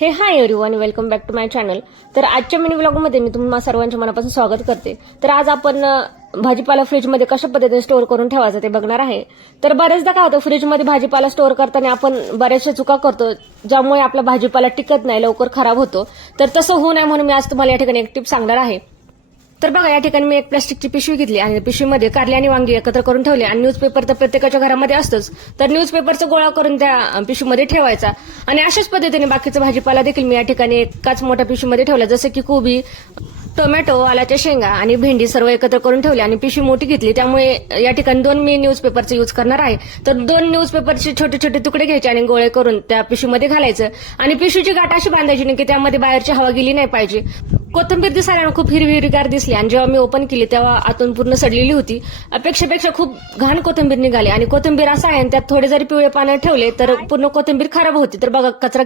हे hi everyone, welcome back to my channel. तर आजच्या मिनी व्लॉगमध्ये मी तुम्हा सर्वांच्या मनापासून स्वागत करते. तर आज आपण भाजीपाला फ्रीजमध्ये कशा पद्धतीने स्टोअर करून ठेवायचं ते बघणार आहे. तर बरेचदा काय होतं, फ्रीजमध्ये भाजीपाला स्टोअर करताना आपण बऱ्याचशा चुका करतो, ज्यामुळे आपला भाजीपाला टिकत नाही, लवकर खराब होतो. तर तसं होऊ नये म्हणून मी आज तुम्हाला या ठिकाणी एक टिप सांगणार आहे. तर बघा, या ठिकाणी मी एक प्लास्टिकची पिशवी घेतली आणि पिशवीमध्ये कारली आणि वांगी एकत्र करून ठेवले आणि न्यूजपेपर तर प्रत्येकाच्या घरामध्ये असतंच. तर न्यूजपेपरचा गोळा करून त्या पिशवीमध्ये ठेवायचा आणि अशाच पद्धतीने बाकीचा भाजीपाला देखील मी या ठिकाणी एकाच मोठ्या पिशवीमध्ये ठेवला, जसं की कोबी, टोमॅटो, आल्याच्या शेंगा आणि भेंडी सर्व एकत्र करून ठेवले आणि पिशवी मोठी घेतली. त्यामुळे या ठिकाणी 2 मी न्यूजपेपरचे यूज करणार आहे. तर 2 न्यूजपेपरचे छोटे छोटे तुकडे घ्यायचे आणि गोळे करून त्या पिशवीमध्ये घालायचं आणि पिशवीची गाठ अशी बांधायची नाही की त्यामध्ये बाहेरची हवा गेली नाही पाहिजे. कोथिंबीर दिसायला खूप हिरवीगार दिसली आणि जेव्हा मी ओपन केली तेव्हा आतून पूर्ण सडलेली होती. अपेक्षेपेक्षा खूप घाण कोथिंबीर निघाली आणि कोथिंबीर असं आहे त्यात थोडे जरी पिवळे पानं ठेवले तर पूर्ण कोथिंबीर खराब होती. तर बघा, कचरा